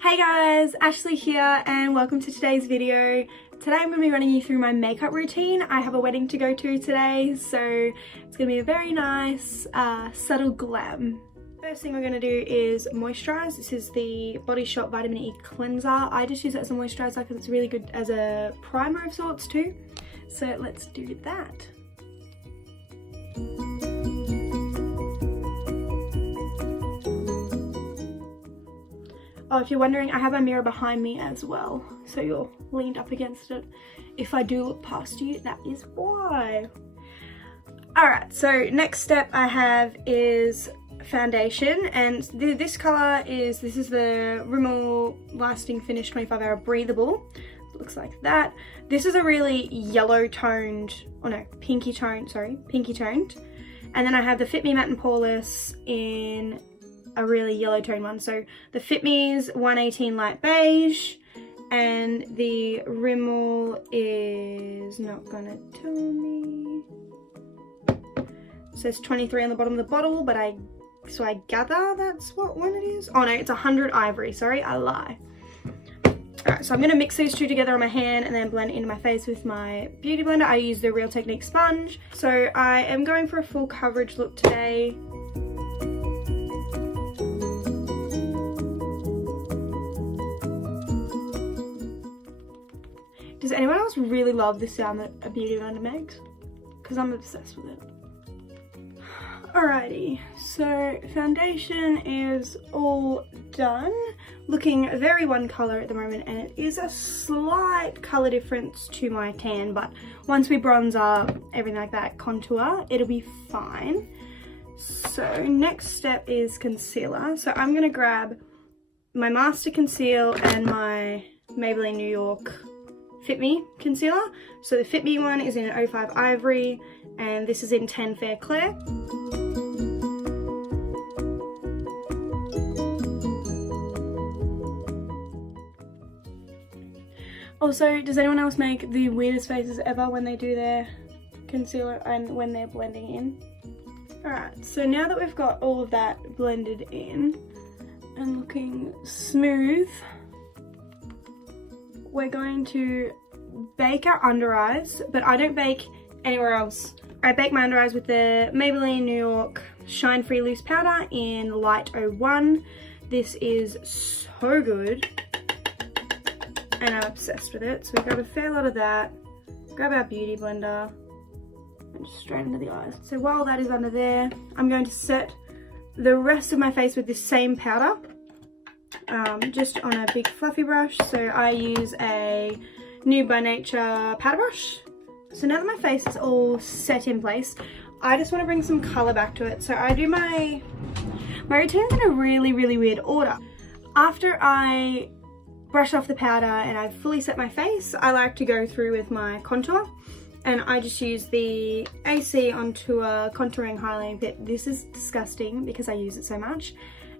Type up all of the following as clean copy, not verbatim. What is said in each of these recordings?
Hey guys, Ashley here and welcome to today's video. Today I'm going to be running you through my makeup routine. I have a wedding to go to today, so it's going to be a very nice, subtle glam. First thing we're going to do is moisturise. This is the Body Shop Vitamin E Cleanser. I just use it as a moisturiser because it's really good as a primer of sorts too. So let's do that. Oh, if you're wondering, I have a mirror behind me as well, so you're leaned up against it. If I do look past you, that is why. Alright, so next step I have is foundation, and this colour is, this is the Rimmel Lasting Finish 25-Hour Breathable. It looks like that. This is a really yellow toned, oh no, pinky toned. And then I have the Fit Me Matte and Poreless in a really yellow tone one. So the Fit Me's 118 Light Beige, and the Rimmel is not gonna tell me. It says 23 on the bottom of the bottle, but I gather that's what one it is. Oh no, it's 100 Ivory, sorry, I lie. Alright, so I'm gonna mix these two together on my hand and then blend it into my face with my beauty blender. I use the Real Technique sponge. So I am going for a full coverage look today. Does anyone else really love the sound that a beauty blender makes? Because I'm obsessed with it. Alrighty, so foundation is all done. Looking very one colour at the moment, and it is a slight colour difference to my tan, but once we bronze up, everything like that, contour, it'll be fine. So next step is concealer. So I'm going to grab my Master Conceal and my Maybelline New York Fit Me concealer. So the Fit Me one is in 05 Ivory and this is in 10 Fair Clair. Also, does anyone else make the weirdest faces ever when they do their concealer and when they're blending in? Alright, so now that we've got all of that blended in and looking smooth, we're going to bake our under eyes, but I don't bake anywhere else. I bake my under eyes with the Maybelline New York Shine Free Loose Powder in Light 01. This is so good and I'm obsessed with it. So we grab a fair lot of that, grab our beauty blender and just straight into the eyes. So while that is under there, I'm going to set the rest of my face with this same powder. Just on a big fluffy brush. So I use a New by Nature powder brush. So now that my face is all set in place, I just want to bring some colour back to it. So I do my routines in a really weird order. After I brush off the powder and I've fully set my face, I like to go through with my contour, and I just use the AC On Tour contouring highlighting kit. This is disgusting because I use it so much.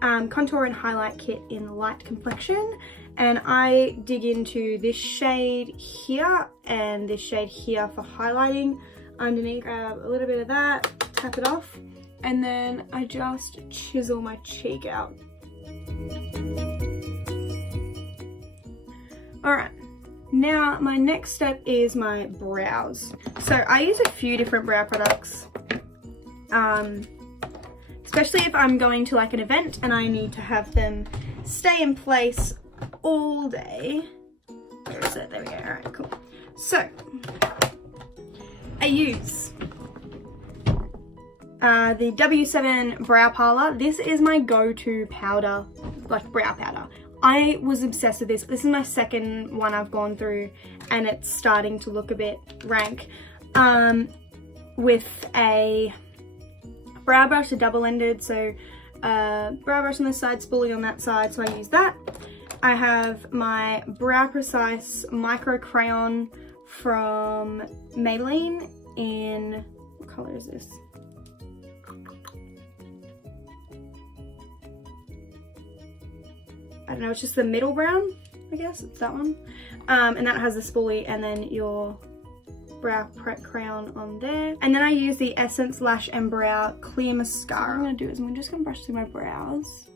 Contour and highlight kit in light complexion, and I dig into this shade here and this shade here for highlighting underneath. Grab a little bit of that, tap it off, and then I just chisel my cheek out. Alright, now my next step is my brows. So I use a few different brow products. Especially if I'm going to like an event and I need to have them stay in place all day. Where is it? There we go. Alright, cool. So, I use the W7 Brow Parlor. This is my go-to powder, like brow powder. I was obsessed with this. This is my second one I've gone through and it's starting to look a bit rank. With a brow brush, a double-ended, so brow brush on this side, spoolie on that side, so I use that. I have my Brow Precise Micro Crayon from Maybelline in, what colour is this? I don't know, it's just the middle brown, I guess, it's that one. And that has the spoolie and then your brow crayon on there. And then I use the Essence Lash and Brow Clear Mascara. What I'm going to do is I'm just going to brush through my brows.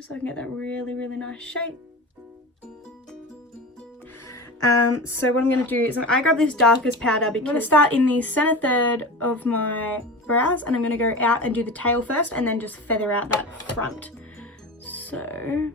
just so I can get that really, really nice shape. So what I'm going to do is I grab this darkest powder because I'm going to start in the center third of my brows, and I'm going to go out and do the tail first and then just feather out that front. So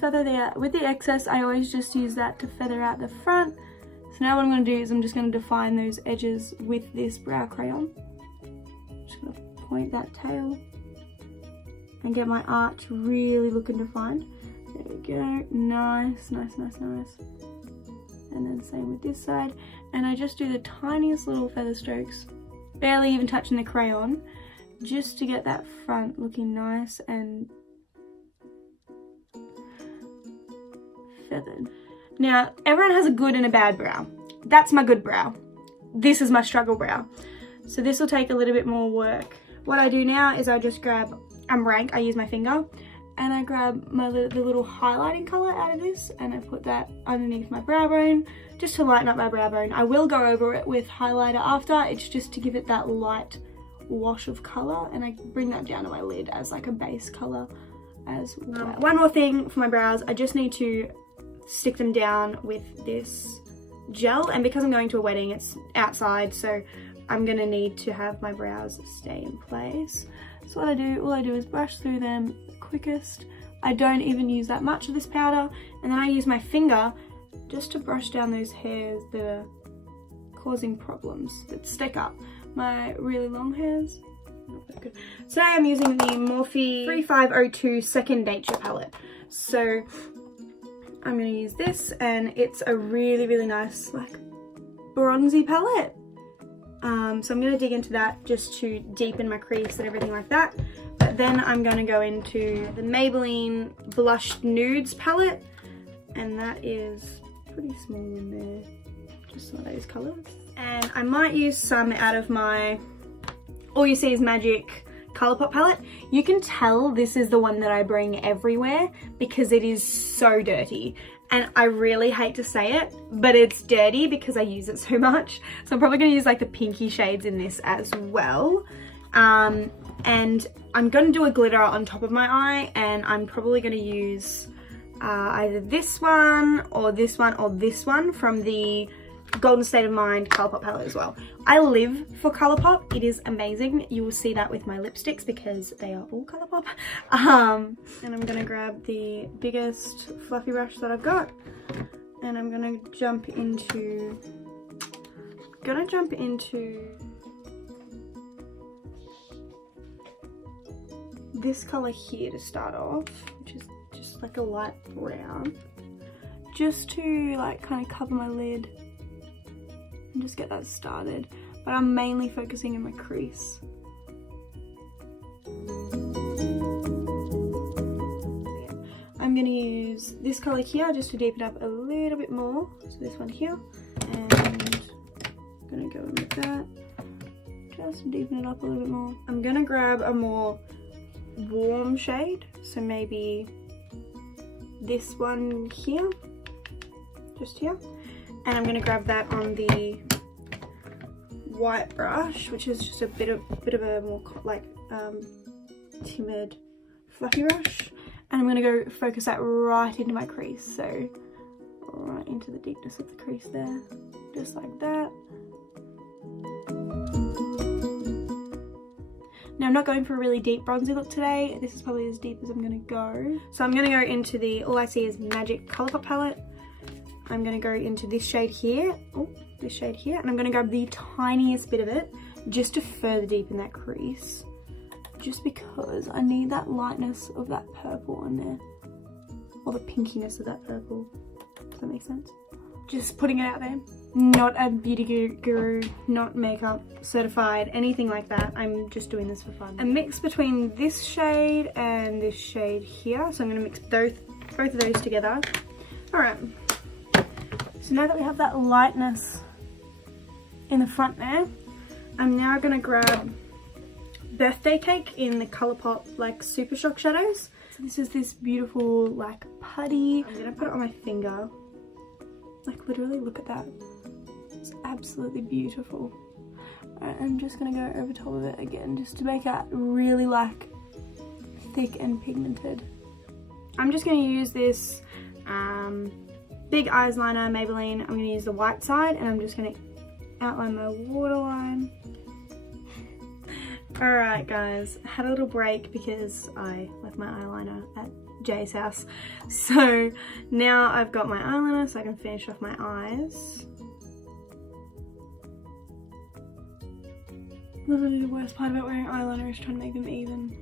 feather with the excess. I always just use that to feather out the front. So now what I'm going to do is I'm just going to define those edges with this brow crayon. Just going to point that tail and get my arch really looking defined. There we go. Nice, nice, nice, nice. And then same with this side. And I just do the tiniest little feather strokes, barely even touching the crayon, just to get that front looking nice and feathered. Now, everyone has a good and a bad brow. That's my good brow. This is my struggle brow. So this will take a little bit more work. What I do now is I just grab rank, I use my finger, and I grab the little highlighting color out of this, and I put that underneath my brow bone just to lighten up my brow bone. I will go over it with highlighter after. It's just to give it that light wash of color, and I bring that down to my lid as like a base color as well. One more thing for my brows, I just need to stick them down with this gel, and because I'm going to a wedding, it's outside, so I'm gonna need to have my brows stay in place. So what I do, all I do is brush through them the quickest. I don't even use that much of this powder, and then I use my finger just to brush down those hairs that are causing problems, that stick up. My really long hairs. Not that good. Today I'm using the Morphe 3502 Second Nature palette. So I'm going to use this, and it's a really, really nice like bronzy palette. So I'm going to dig into that just to deepen my crease and everything like that. But then I'm going to go into the Maybelline Blush Nudes palette, and that is pretty small in there, just some of those colours. And I might use some out of my All You See Is Magic Colourpop palette. You can tell this is the one that I bring everywhere because it is so dirty, and I really hate to say it, but it's dirty because I use it so much. So I'm probably going to use like the pinky shades in this as well, and I'm going to do a glitter on top of my eye, and I'm probably going to use either this one or this one or this one from the Golden State of Mind Colourpop palette as well. I live for Colourpop. It is amazing. You will see that with my lipsticks because they are all Colourpop. And I'm gonna grab the biggest fluffy brush that I've got, and I'm gonna jump into this color here to start off, which is just like a light brown, just to like kind of cover my lid and just get that started. But I'm mainly focusing on my crease. I'm going to use this colour here just to deepen up a little bit more. So this one here, and I'm going to go in with that, just to deepen it up a little bit more. I'm going to grab a more warm shade, so maybe this one here, just here. And I'm going to grab that on the white brush, which is just a bit of a more like timid fluffy brush, and I'm going to go focus that right into my crease, so right into the deepness of the crease there, just like that. Now I'm not going for a really deep bronzy look today. This is probably as deep as I'm going to go. So I'm going to go into the All I See Is Magic Colourpop palette. I'm going to go into this shade here, this shade here, and I'm going to grab the tiniest bit of it just to further deepen that crease, just because I need that lightness of that purple on there, or the pinkiness of that purple. Does that make sense? Just putting it out there. Not a beauty guru, not makeup certified, anything like that. I'm just doing this for fun. A mix between this shade and this shade here, so I'm going to mix both of those together. Alright. So now that we have that lightness in the front there, I'm now going to grab birthday cake in the Colourpop like Super Shock shadows. So this is this beautiful like putty. I'm gonna put it on my finger. Like literally look at that. It's absolutely beautiful. I'm just gonna go over top of it again just to make it really like thick and pigmented. I'm just gonna use this big eyes liner, Maybelline. I'm gonna use the white side and I'm just gonna outline my waterline. Alright guys, I had a little break because I left my eyeliner at Jay's house. So now I've got my eyeliner so I can finish off my eyes. Literally the worst part about wearing eyeliner is trying to make them even.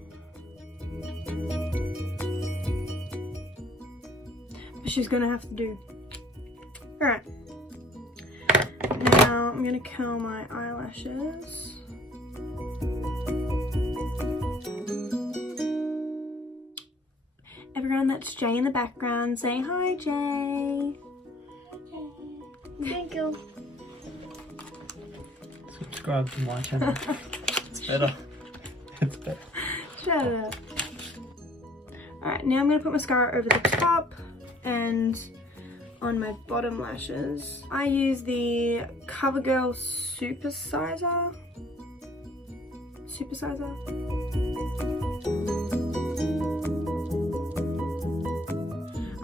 But she's gonna have to do. Alright. Now I'm gonna curl my eyelashes. Everyone, that's Jay in the background. Say hi, Jay. Thank you. Subscribe to my channel. It's better. It's better. Shut up. Alright, now I'm going to put mascara over the top and on my bottom lashes. I use the CoverGirl Supersizer.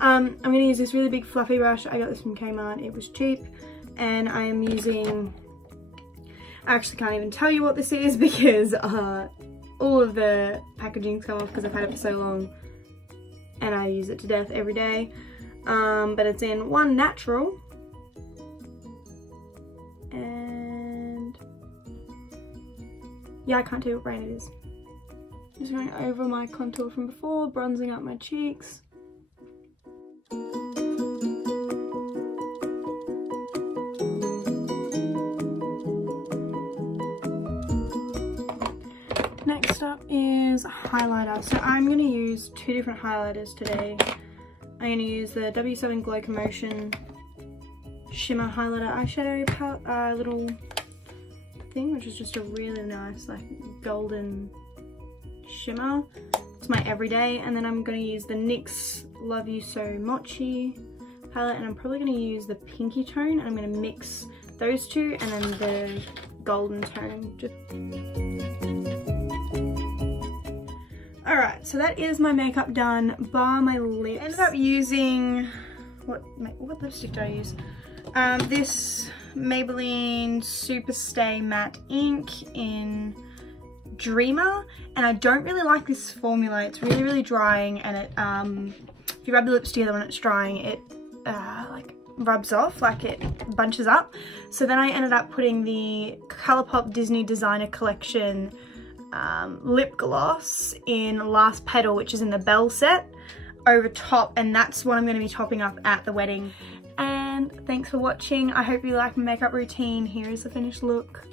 I'm going to use this really big fluffy brush. I got this from Kmart. It was cheap. And I am using... I actually can't even tell you what this is because all of the packaging's come off because I've had it for so long. And I use it to death every day. But it's in One Natural. And... yeah, I can't tell you what brand it is. Just going over my contour from before, bronzing up my cheeks. Next up is highlighter. So I'm going to use two different highlighters today. I'm going to use the W7 Glow Commotion Shimmer Highlighter Eyeshadow little thing, which is just a really nice like golden shimmer. It's my everyday. And then I'm going to use the NYX Love You So Mochi palette, and I'm probably going to use the pinky tone, and I'm going to mix those two and then the golden tone. Alright, so that is my makeup done, bar my lips. I ended up using, what lipstick did I use? This Maybelline Super Stay Matte Ink in Dreamer, and I don't really like this formula. It's really, really drying, and it, if you rub the lips together when it's drying, it like rubs off, like it bunches up. So then I ended up putting the Colourpop Disney Designer Collection lip gloss in Last Petal, which is in the Belle set, over top, and that's what I'm going to be topping up at the wedding. And thanks for watching. I hope you like my makeup routine. Here is the finished look.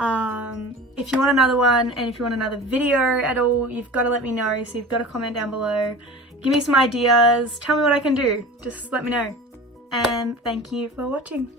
If you want another one, and if you want another video at all, you've got to let me know. So you've got to comment down below, give me some ideas, tell me what I can do, just let me know. And thank you for watching.